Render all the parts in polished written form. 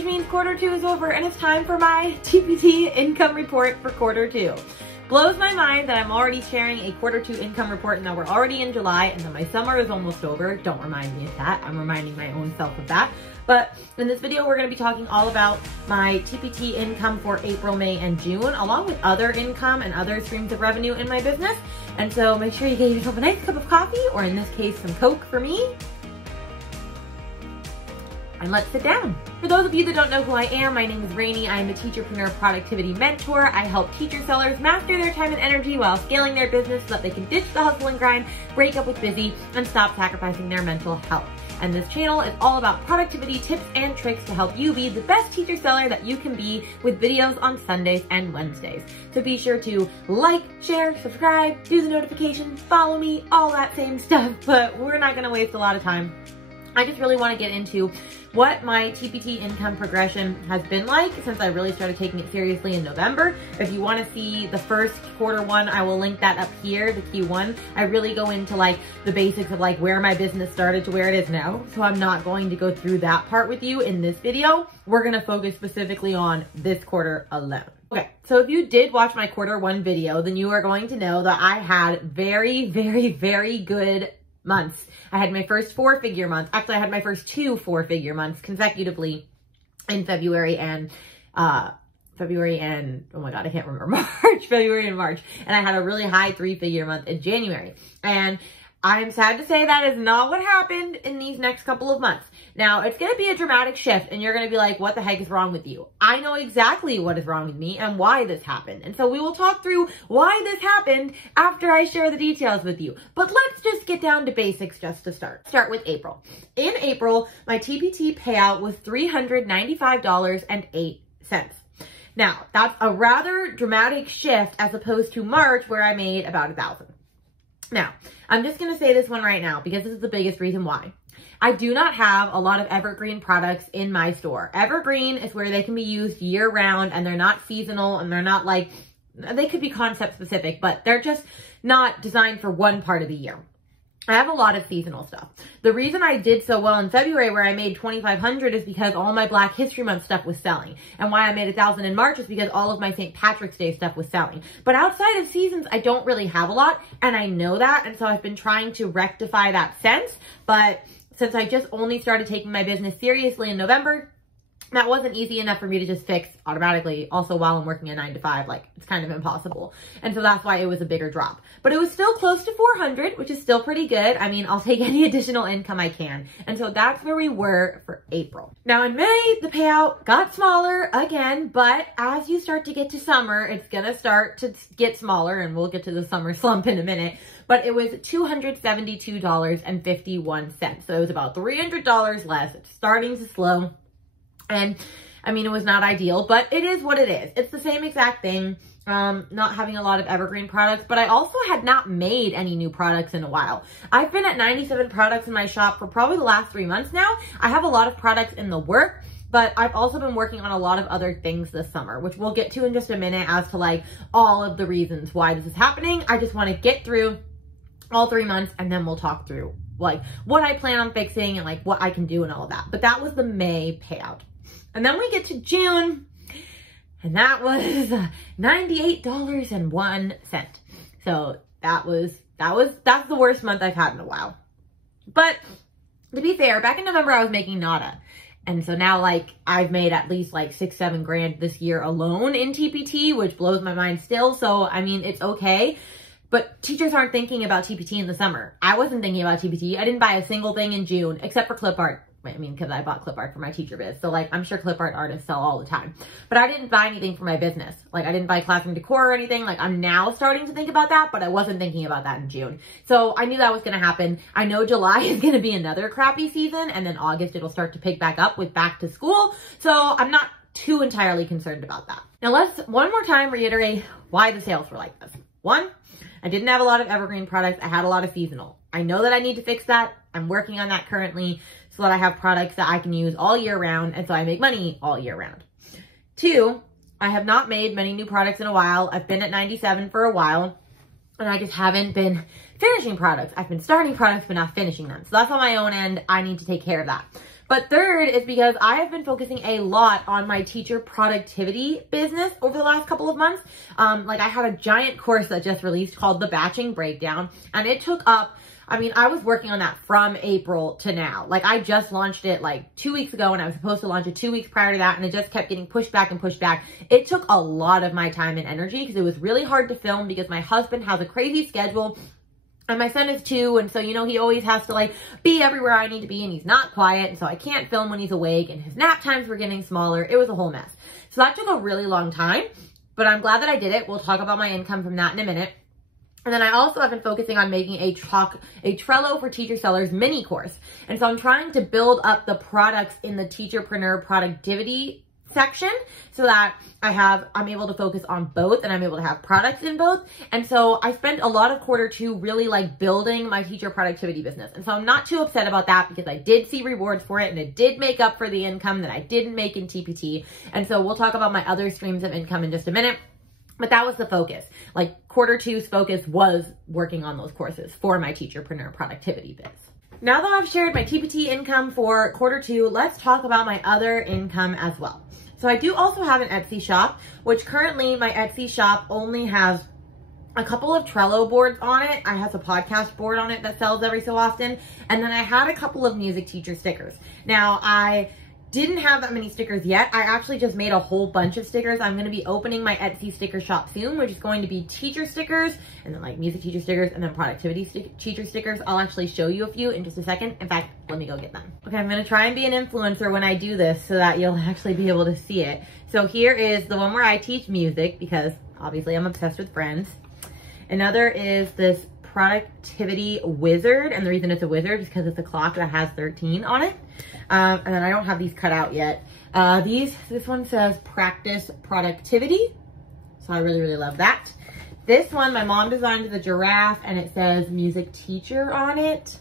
which means quarter 2 is over and it's time for my TPT income report for quarter 2. Blows my mind that I'm already sharing a quarter 2 income report and that we're already in July and that my summer is almost over. Don't remind me of that. I'm reminding my own self of that. But in this video, we're going to be talking all about my TPT income for April, May, and June, along with other income and other streams of revenue in my business. And so make sure you get yourself a nice cup of coffee, or in this case, some Coke for me. And let's sit down. For those of you that don't know who I am, my name is Rainey. I am a Teacherpreneur productivity mentor. I help teacher sellers master their time and energy while scaling their business so that they can ditch the hustle and grind, break up with busy, and stop sacrificing their mental health. And this channel is all about productivity tips and tricks to help you be the best teacher seller that you can be, with videos on Sundays and Wednesdays. So be sure to like, share, subscribe, do the notifications, follow me, all that same stuff. But we're not gonna waste a lot of time. I just really want to get into what my TPT income progression has been like since I really started taking it seriously in November. If you want to see the first quarter one, I will link that up here, the Q1. I really go into like the basics of like where my business started to where it is now. So I'm not going to go through that part with you in this video. We're going to focus specifically on this quarter alone. Okay, so if you did watch my quarter one video, then you are going to know that I had very, very good months. I had my first 4-figure month. Actually, I had my first 2 4-figure months consecutively in February and, oh my God, I can't remember, March, February and March. And I had a really high 3-figure month in January. And I'm sad to say that is not what happened in these next couple of months. Now, it's going to be a dramatic shift and you're going to be like, what the heck is wrong with you? I know exactly what is wrong with me and why this happened. And so we will talk through why this happened after I share the details with you. But let's just get down to basics just to start. Start with April. In April, my TPT payout was $395.08. Now, that's a rather dramatic shift as opposed to March, where I made about $1,000. Now, I'm just going to say this one right now because this is the biggest reason why. I do not have a lot of evergreen products in my store. Evergreen is where they can be used year round and they're not seasonal and they're not like, they could be concept specific, but they're just not designed for one part of the year. I have a lot of seasonal stuff. The reason I did so well in February, where I made $2,500, is because all my Black History Month stuff was selling. And why I made $1,000 in March is because all of my St. Patrick's Day stuff was selling. But outside of seasons, I don't really have a lot, and I know that. And so I've been trying to rectify that sense. But since I just only started taking my business seriously in November, that wasn't easy enough for me to just fix automatically. Also, while I'm working a 9-to-5, like, it's kind of impossible. And so that's why it was a bigger drop. But it was still close to 400, which is still pretty good. I mean, I'll take any additional income I can. And so that's where we were for April. Now in May, the payout got smaller again, but as you start to get to summer, it's gonna start to get smaller, and we'll get to the summer slump in a minute. But it was $272.51. So it was about $300 less. It's starting to slow. And I mean, it was not ideal, but it is what it is. It's the same exact thing. Not having a lot of evergreen products, but I also had not made any new products in a while. I've been at 97 products in my shop for probably the last 3 months now. I have a lot of products in the work, but I've also been working on a lot of other things this summer, which we'll get to in just a minute as to like all of the reasons why this is happening. I just want to get through all 3 months and then we'll talk through like what I plan on fixing and like what I can do and all of that. But that was the May payout. And then we get to June, and that was $98.01. So that's the worst month I've had in a while. But to be fair, back in November, I was making nada. And so now like I've made at least like $6-7 grand this year alone in TPT, which blows my mind still. So, I mean, it's okay. But teachers aren't thinking about TPT in the summer. I wasn't thinking about TPT. I didn't buy a single thing in June except for clip art. I mean, because I bought clip art for my teacher biz. So like, I'm sure clip art artists sell all the time. But I didn't buy anything for my business. Like I didn't buy classroom decor or anything. Like I'm now starting to think about that, but I wasn't thinking about that in June. So I knew that was going to happen. I know July is going to be another crappy season. And then August, it'll start to pick back up with back to school. So I'm not too entirely concerned about that. Now let's one more time reiterate why the sales were like this. One, I didn't have a lot of evergreen products. I had a lot of seasonal. I know that I need to fix that. I'm working on that currently so that I have products that I can use all year round and so I make money all year round. 2, I have not made many new products in a while. I've been at 97 for a while and I just haven't been finishing products. I've been starting products but not finishing them. So that's on my own end. I need to take care of that. But third is because I have been focusing a lot on my teacher productivity business over the last couple of months. Like I had a giant course that just released called The Batching Breakdown, and it took up, I mean, I was working on that from April to now. Like I just launched it like 2 weeks ago, and I was supposed to launch it 2 weeks prior to that, and it just kept getting pushed back and pushed back. It took a lot of my time and energy because it was really hard to film because my husband has a crazy schedule. And my son is 2, and so, you know, he always has to, like, be everywhere I need to be, and he's not quiet, and so I can't film when he's awake, and his nap times were getting smaller. It was a whole mess. So that took a really long time, but I'm glad that I did it. We'll talk about my income from that in a minute. And then I also have been focusing on making a Trello for Teacher Sellers mini course. And so I'm trying to build up the products in the Teacherpreneur productivity section so that I'm able to focus on both, and I'm able to have products in both. And so I spent a lot of Q2 really like building my teacher productivity business. And so I'm not too upset about that because I did see rewards for it, and it did make up for the income that I didn't make in TPT. And so we'll talk about my other streams of income in just a minute. But that was the focus. Like Q2's focus was working on those courses for my Teacherpreneur productivity biz. Now that I've shared my TPT income for Q2, let's talk about my other income as well. So I do also have an Etsy shop, which currently my Etsy shop only has a couple of Trello boards on it. I have a podcast board on it that sells every so often. And then I had a couple of music teacher stickers. Now I didn't have that many stickers yet. I actually just made a whole bunch of stickers. I'm going to be opening my Etsy sticker shop soon, which is going to be teacher stickers, and then like music teacher stickers, and then productivity teacher stickers. I'll actually show you a few in just a second. In fact, let me go get them. Okay, I'm going to try and be an influencer when I do this so that you'll actually be able to see it. So here is the one where I teach music because obviously I'm obsessed with Friends. Another is this productivity wizard, and the reason it's a wizard is because it's a clock that has 13 on it. And then I don't have these cut out yet. This one says practice productivity. So I really, really love that. This one, my mom designed the giraffe, and it says music teacher on it.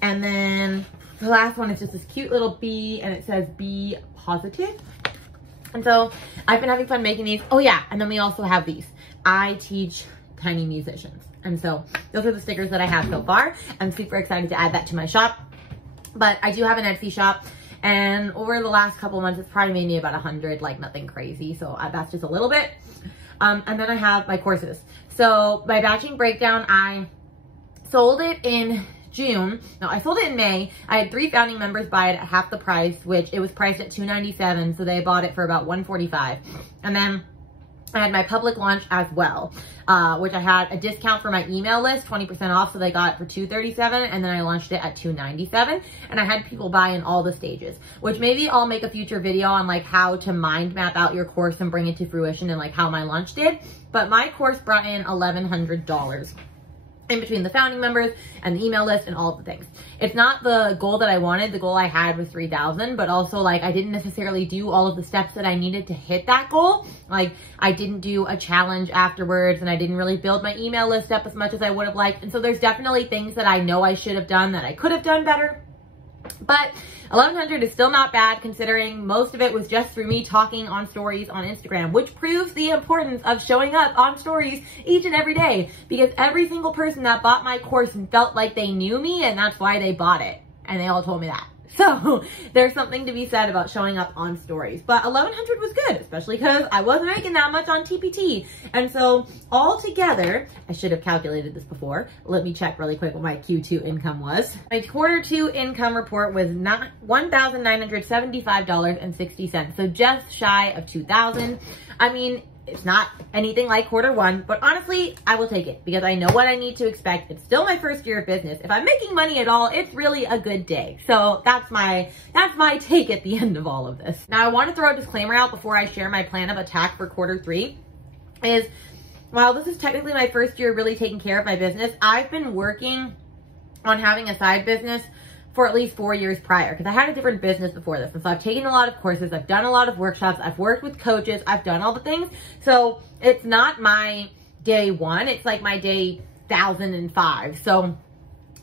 And then the last one is just this cute little bee, and it says be positive. And so I've been having fun making these. Oh yeah, and then we also have these. I teach tiny musicians. And so those are the stickers that I have so far. I'm super excited to add that to my shop. But I do have an Etsy shop, and over the last couple months, it's probably made me about 100, like nothing crazy. So that's just a little bit. And then I have my courses. So my Batching Breakdown, I sold it in June. No, I sold it in May. I had 3 founding members buy it at half the price, which it was priced at $297. So they bought it for about $145. And then I had my public launch as well, which I had a discount for my email list, 20% off, so they got it for $237, and then I launched it at $297, and I had people buy in all the stages, which maybe I'll make a future video on like how to mind map out your course and bring it to fruition and like how my launch did. But my course brought in $1,100 in between the founding members and the email list and all of the things. It's not the goal that I wanted. The goal I had was 3,000, but also like I didn't necessarily do all of the steps that I needed to hit that goal. Like I didn't do a challenge afterwards, and I didn't really build my email list up as much as I would have liked. And so there's definitely things that I know I should have done that I could have done better. But 1,100 is still not bad, considering most of it was just through me talking on stories on Instagram, which proves the importance of showing up on stories each and every day, because every single person that bought my course felt like they knew me, and that's why they bought it. And they all told me that. So there's something to be said about showing up on stories. But 1,100 was good, especially because I wasn't making that much on TPT. And so all together, I should have calculated this before. Let me check really quick what my Q2 income was. My Q2 income report was $1,975.60. So just shy of 2,000. I mean, it's not anything like Q1, but honestly, I will take it because I know what I need to expect. It's still my first year of business. If I'm making money at all, it's really a good day. So that's my take at the end of all of this. Now I want to throw a disclaimer out before I share my plan of attack for Q3 is, while this is technically my first year really taking care of my business, I've been working on having a side business for at least 4 years prior, because I had a different business before this. And so I've taken a lot of courses, I've done a lot of workshops, I've worked with coaches, I've done all the things. So it's not my day one, it's like my day 1,005. So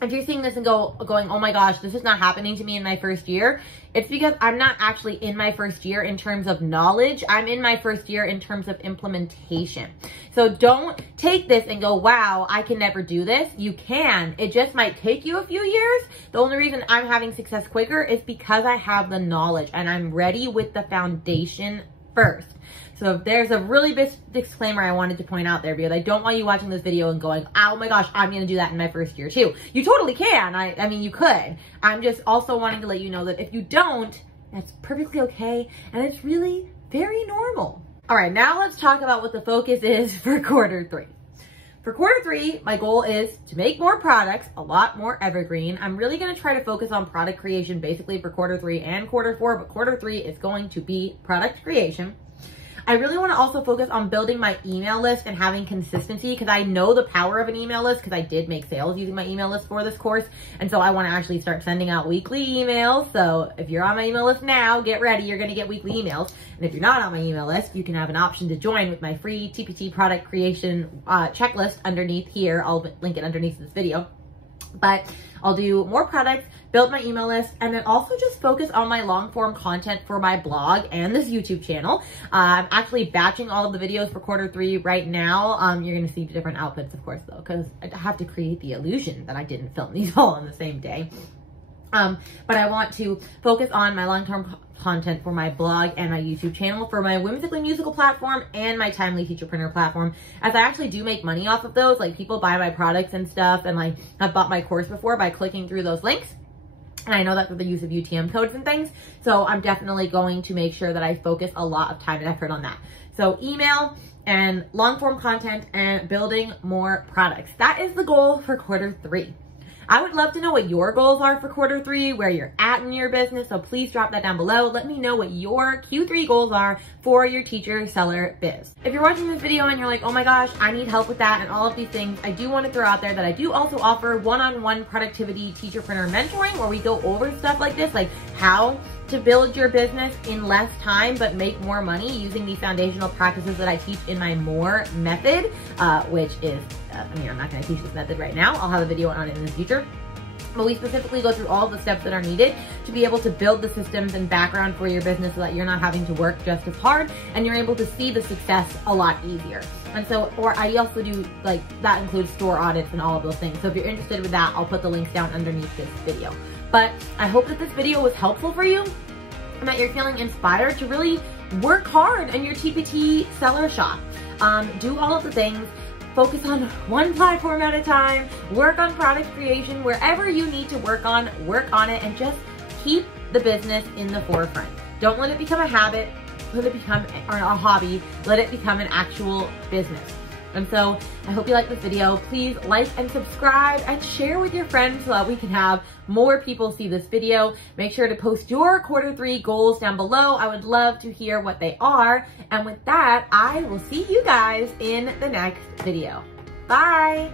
if you're seeing this and going, oh my gosh, this is not happening to me in my first year, it's because I'm not actually in my first year in terms of knowledge. I'm in my first year in terms of implementation. So don't take this and go, wow, I can never do this. You can. It just might take you a few years. The only reason I'm having success quicker is because I have the knowledge and I'm ready with the foundation first. So there's a really big disclaimer I wanted to point out there, because I don't want you watching this video and going, oh my gosh, I'm going to do that in my first year too. You totally can. I mean, you could. I'm just also wanting to let you know that if you don't, that's perfectly okay. And it's really very normal. All right, now let's talk about what the focus is for quarter 3. For quarter 3, my goal is to make more products, a lot more evergreen. I'm really going to try to focus on product creation basically for quarter 3 and quarter 4, but quarter 3 is going to be product creation. I really want to also focus on building my email list and having consistency, because I know the power of an email list, because I did make sales using my email list for this course. And so I want to actually start sending out weekly emails. So if you're on my email list now, get ready. You're going to get weekly emails. And if you're not on my email list, you can have an option to join with my free TPT product creation checklist underneath here. I'll link it underneath this video. But I'll do more products, build my email list, and then also just focus on my long form content for my blog and this YouTube channel. I'm actually batching all of the videos for quarter 3 right now. You're going to see different outputs, of course, though, because I have to create the illusion that I didn't film these all on the same day. But I want to focus on my long-term content for my blog and my YouTube channel, for my Whimsically musical platform and my Timely Teacherpreneur platform, as I actually do make money off of those. Like, people buy my products and stuff, and like, I've bought my course before by clicking through those links. And I know that for the use of UTM codes and things. So I'm definitely going to make sure that I focus a lot of time and effort on that. So email and long form content and building more products. That is the goal for quarter 3. I would love to know what your goals are for quarter 3, where you're at in your business. So please drop that down below. Let me know what your Q3 goals are for your teacher seller biz. If you're watching this video and you're like, oh my gosh, I need help with that and all of these things, I do want to throw out there that I do also offer one-on-one productivity teacherpreneur mentoring, where we go over stuff like this, like how to build your business in less time but make more money using these foundational practices that I teach in my MORE method, which is, I mean, I'm not going to teach this method right now. I'll have a video on it in the future. But we specifically go through all the steps that are needed to be able to build the systems and background for your business so that you're not having to work just as hard and you're able to see the success a lot easier. And so, or I also do, like, that includes store audits and all of those things. So if you're interested with that, I'll put the links down underneath this video. But I hope that this video was helpful for you and that you're feeling inspired to really work hard in your TPT seller shop. Do all of the things. Focus on one platform at a time, work on product creation, wherever you need to work on it, and just keep the business in the forefront. Don't let it become a habit, let it become a hobby, let it become an actual business. And so I hope you like this video. Please like and subscribe and share with your friends so that we can have more people see this video. Make sure to post your quarter 3 goals down below. I would love to hear what they are. And with that, I will see you guys in the next video. Bye.